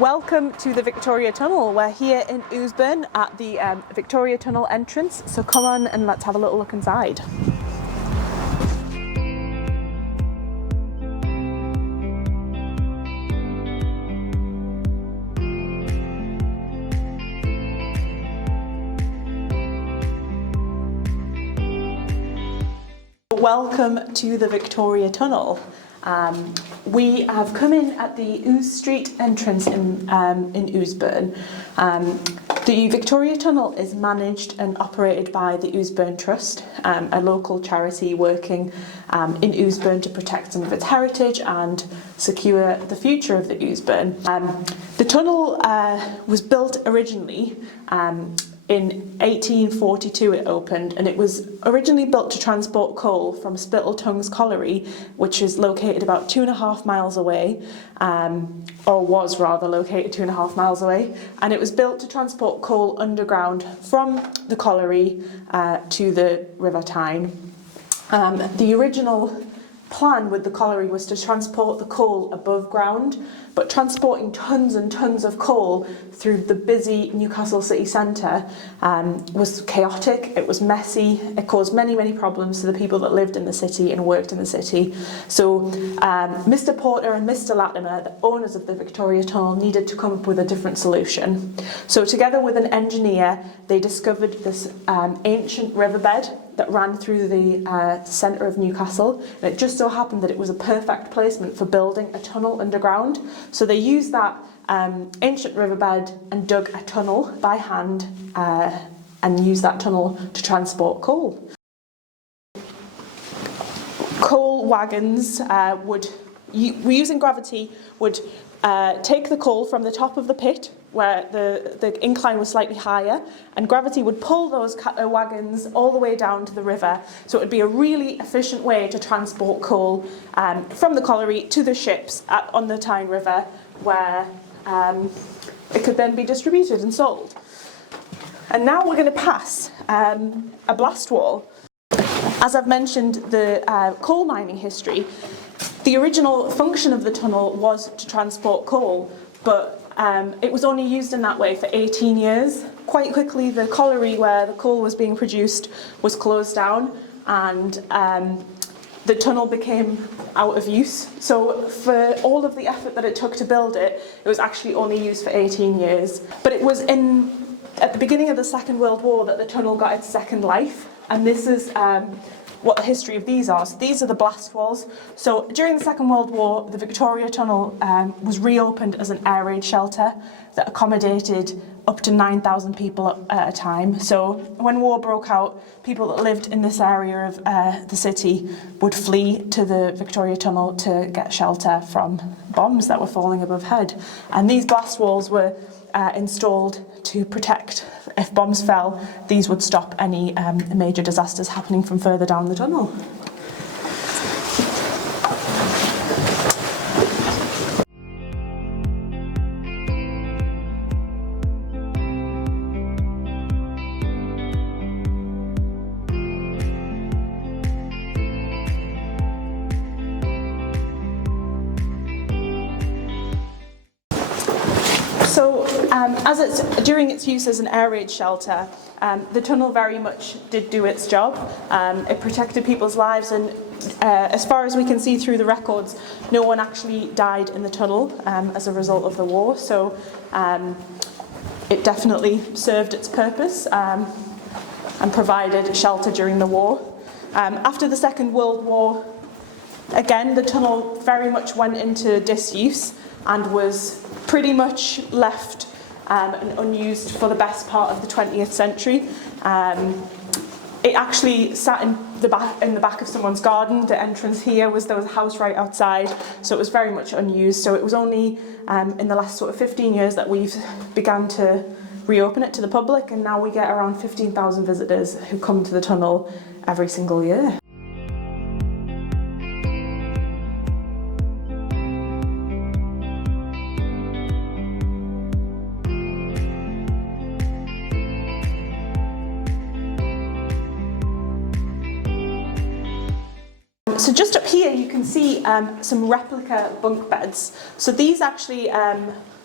Welcome to the Victoria Tunnel. We're here in Ouseburn at the Victoria Tunnel entrance, so come on and let's have a little look inside. Welcome to the Victoria Tunnel. We have come in at the Ouse Street entrance in Ouseburn. The Victoria Tunnel is managed and operated by the Ouseburn Trust, a local charity working in Ouseburn to protect some of its heritage and secure the future of the Ouseburn. The tunnel was built originally in 1842 it opened, and it was originally built to transport coal from Spittletongues Colliery, which is located about 2.5 miles away, or was rather located 2.5 miles away, and it was built to transport coal underground from the colliery to the River Tyne. The original plan with the colliery was to transport the coal above ground, but transporting tons and tons of coal through the busy Newcastle city centre was chaotic, it was messy, it caused many problems to the people that lived in the city and worked in the city. So Mr Porter and Mr Latimer, the owners of the Victoria Tunnel, needed to come up with a different solution. So together with an engineer, they discovered this ancient riverbed that ran through the centre of Newcastle, and it just so happened that it was a perfect placement for building a tunnel underground. So they used that ancient riverbed and dug a tunnel by hand and used that tunnel to transport coal. Coal wagons using gravity would take the coal from the top of the pit, where the incline was slightly higher, and gravity would pull those wagons all the way down to the river. So it would be a really efficient way to transport coal from the colliery to the ships on the Tyne River, where it could then be distributed and sold. And now we're going to pass a blast wall. As I've mentioned, the coal mining history, the original function of the tunnel was to transport coal, but it was only used in that way for 18 years. Quite quickly, the colliery where the coal was being produced was closed down, and the tunnel became out of use. So for all of the effort that it took to build it, it was actually only used for 18 years. But it was at the beginning of the Second World War that the tunnel got its second life, and this is what the history of these are. So these are the blast walls. So during the Second World War, the Victoria Tunnel was reopened as an air raid shelter that accommodated up to 9,000 people at a time. So when war broke out, people that lived in this area of the city would flee to the Victoria Tunnel to get shelter from bombs that were falling above head. And these blast walls were installed to protect. If bombs fell, these would stop any major disasters happening from further down the tunnel. So, during its use as an air raid shelter, the tunnel very much did do its job. It protected people's lives, and as far as we can see through the records, no one actually died in the tunnel as a result of the war. So it definitely served its purpose and provided shelter during the war. After the Second World War, again, the tunnel very much went into disuse and was pretty much left and unused for the best part of the 20th century. It actually sat in the back of someone's garden. The entrance here there was a house right outside, so it was very much unused. So it was only in the last sort of 15 years that we've begun to reopen it to the public, and now we get around 15,000 visitors who come to the tunnel every single year. So just up here you can see some replica bunk beds. So these actually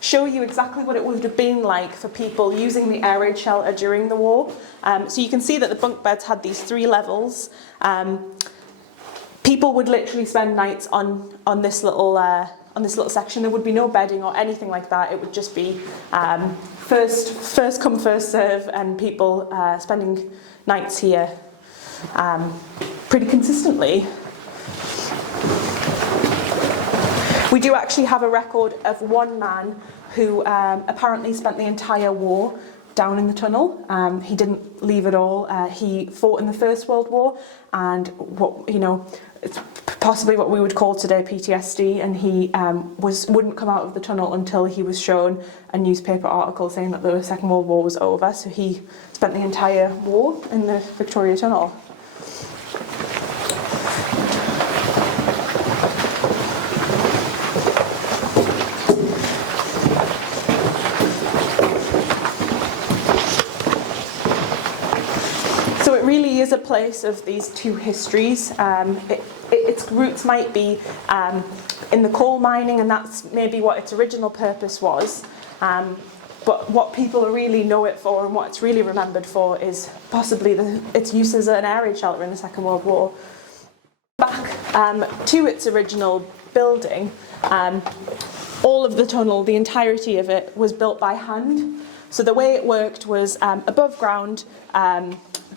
show you exactly what it would have been like for people using the air raid shelter during the war. So you can see that the bunk beds had these 3 levels. People would literally spend nights on this little section. There would be no bedding or anything like that. It would just be first come, first serve, and people spending nights here pretty consistently. We do actually have a record of one man who apparently spent the entire war down in the tunnel. He didn't leave at all. He fought in the First World War, and it's possibly what we would call today PTSD, and he wouldn't come out of the tunnel until he was shown a newspaper article saying that the Second World War was over. So he spent the entire war in the Victoria Tunnel. So it really is a place of these two histories. Its roots might be in the coal mining, and that's maybe what its original purpose was. But what people really know it for and what it's really remembered for is possibly its use as an air raid shelter in the Second World War. Back to its original building, all of the tunnel, the entirety of it, was built by hand. So the way it worked was above ground,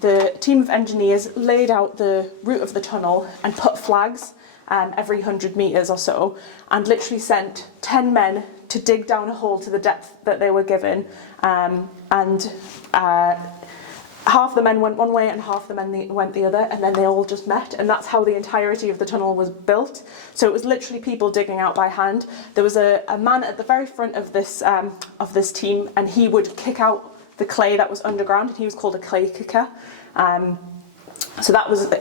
the team of engineers laid out the route of the tunnel and put flags every 100 metres or so, and literally sent 10 men to dig down a hole to the depth that they were given, and half the men went one way and half the men went the other, and then they all just met, and that's how the entirety of the tunnel was built. So it was literally people digging out by hand. There was a man at the very front of this team, and he would kick out the clay that was underground, and he was called a clay kicker. So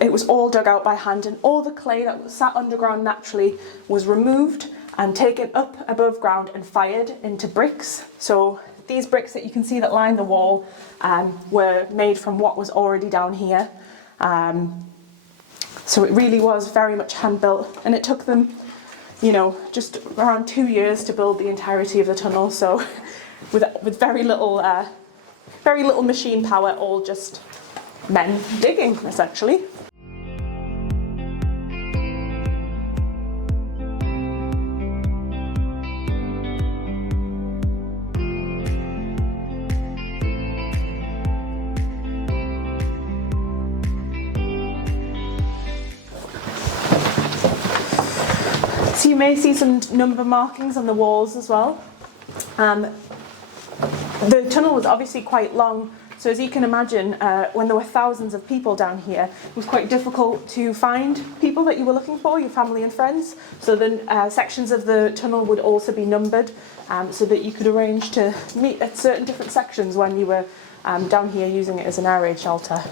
it was all dug out by hand, and all the clay that was sat underground naturally was removed and taken up above ground and fired into bricks. So these bricks that you can see that line the wall were made from what was already down here. So it really was very much hand built, and it took them, just around 2 years to build the entirety of the tunnel. So with very little machine power, all just men digging, essentially. So you may see some number markings on the walls as well. The tunnel was obviously quite long, so as you can imagine, when there were thousands of people down here, it was quite difficult to find people that you were looking for, your family and friends. So the sections of the tunnel would also be numbered, so that you could arrange to meet at certain different sections when you were down here using it as an air raid shelter.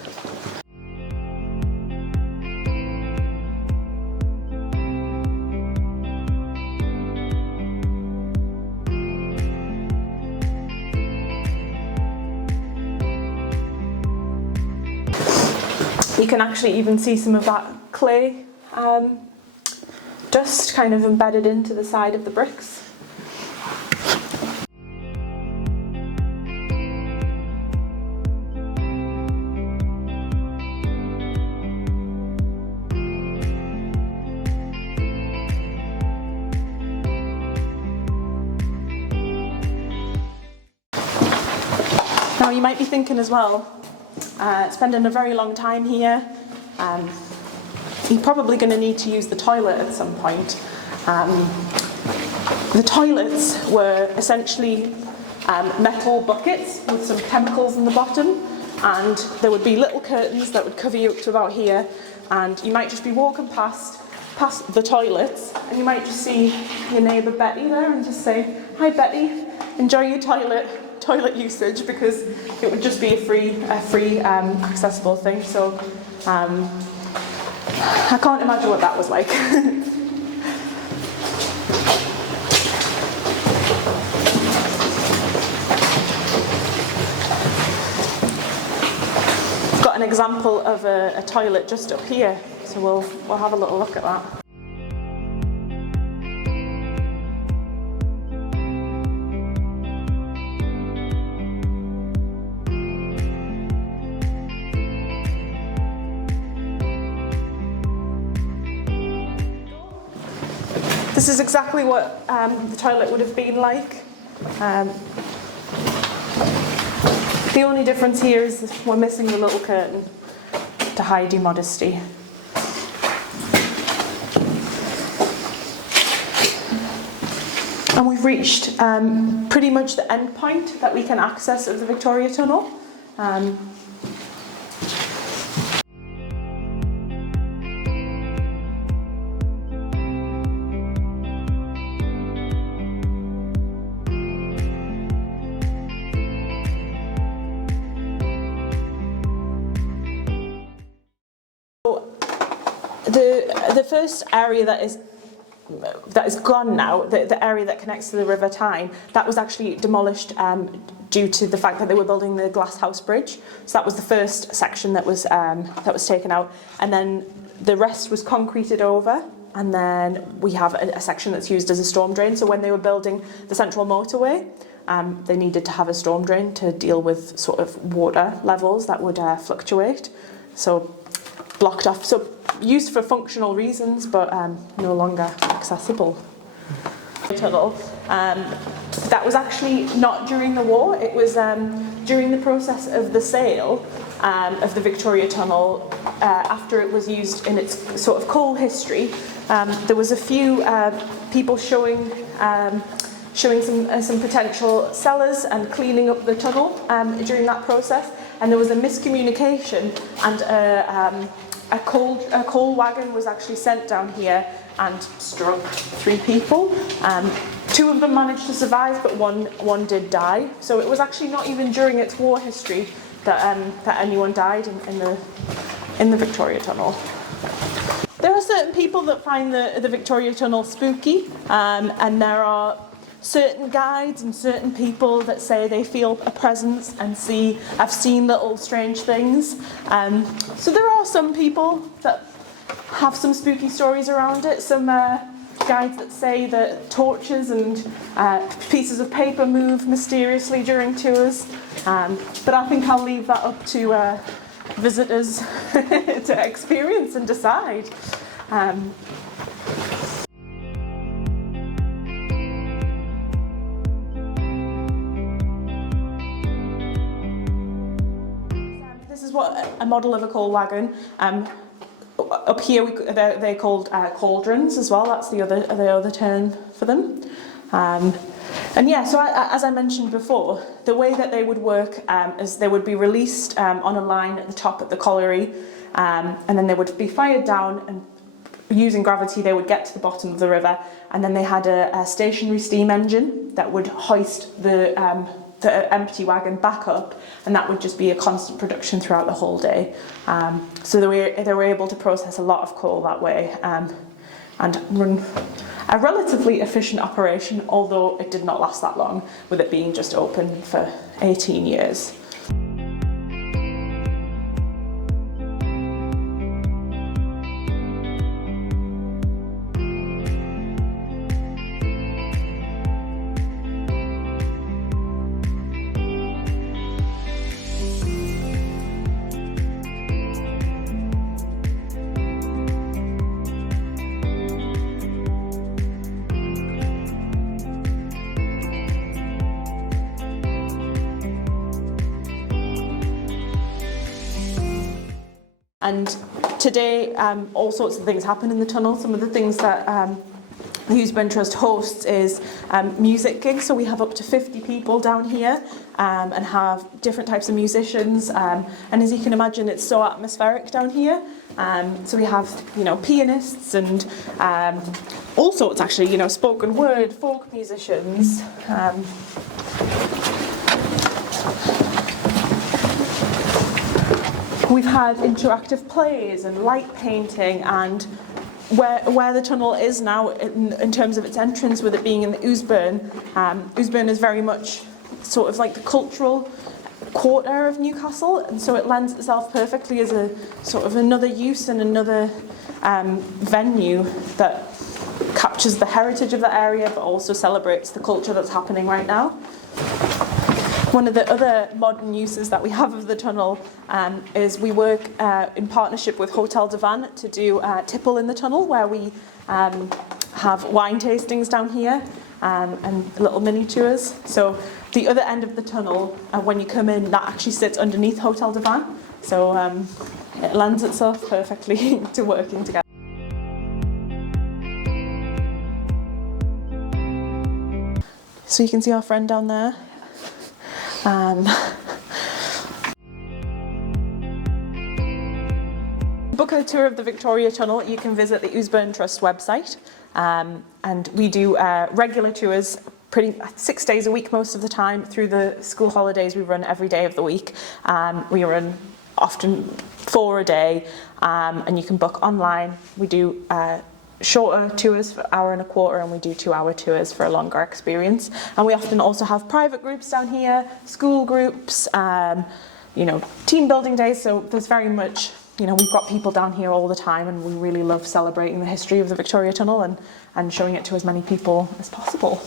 You can actually even see some of that clay dust kind of embedded into the side of the bricks. Now you might be thinking as well, spending a very long time here, you're probably going to need to use the toilet at some point. The toilets were essentially metal buckets with some chemicals in the bottom, and there would be little curtains that would cover you up to about here, and you might just be walking past the toilets, and you might just see your neighbour Betty there and just say, "Hi Betty, enjoy your toilet usage," because it would just be a free accessible thing. So I can't imagine what that was like. Got an example of a toilet just up here, so we'll have a little look at that. This is exactly what the toilet would have been like. The only difference here is we're missing the little curtain to hide your modesty. And we've reached pretty much the end point that we can access of the Victoria Tunnel. The first area that is gone now, the area that connects to the River Tyne, that was actually demolished due to the fact that they were building the glass house bridge. So that was the first section that was taken out, and then the rest was concreted over. And then we have a section that's used as a storm drain. So when they were building the central motorway, they needed to have a storm drain to deal with sort of water levels that would fluctuate. So blocked off. So used for functional reasons, but no longer accessible. Tunnel. That was actually not during the war. It was during the process of the sale of the Victoria Tunnel, after it was used in its sort of coal history. There was a few people showing some potential sellers and cleaning up the tunnel during that process, and there was a miscommunication, and a coal wagon was actually sent down here and struck 3 people. 2 of them managed to survive, but one did die. So it was actually not even during its war history that anyone died in the Victoria Tunnel. There are certain people that find the Victoria Tunnel spooky, and there are certain guides and certain people that say they feel a presence and have seen little strange things. So there are some people that have some spooky stories around it. Some guides that say that torches and pieces of paper move mysteriously during tours. But I think I'll leave that up to visitors to experience and decide. This is what a model of a coal wagon. Up here they're called cauldrons as well. That's the other term for them. And yeah, so as I mentioned before, the way that they would work is they would be released on a line at the top at the colliery, and then they would be fired down, and using gravity they would get to the bottom of the river, and then they had a stationary steam engine that would hoist the empty wagon back up, and that would just be a constant production throughout the whole day. So they were able to process a lot of coal that way, and run a relatively efficient operation, although it did not last that long, with it being just open for 18 years. And today, all sorts of things happen in the tunnel. Some of the things that the Ouseburn Trust hosts is music gigs. So we have up to 50 people down here and have different types of musicians. And as you can imagine, it's so atmospheric down here. So we have, pianists and all sorts, actually, spoken word, folk musicians. We've had interactive plays and light painting, and where the tunnel is now in terms of its entrance, with it being in the Ouseburn, Ouseburn is very much sort of like the cultural quarter of Newcastle, and so it lends itself perfectly as a sort of another use and another venue that captures the heritage of the area but also celebrates the culture that's happening right now. One of the other modern uses that we have of the tunnel is we work in partnership with Hotel de Van to do tipple in the tunnel, where we have wine tastings down here and little mini tours. So the other end of the tunnel, when you come in, that actually sits underneath Hotel de Van. So it lends itself perfectly to working together. So you can see our friend down there. Book a tour of the Victoria Tunnel, you can visit the Ouseburn Trust website, and we do regular tours 6 days a week most of the time. Through the school holidays we run every day of the week. We run often 4 a day, and you can book online. We do shorter tours for 1.25 hours, and we do 2-hour tours for a longer experience. And we often also have private groups down here, school groups, team building days. So there's very much, we've got people down here all the time, and we really love celebrating the history of the Victoria Tunnel and showing it to as many people as possible.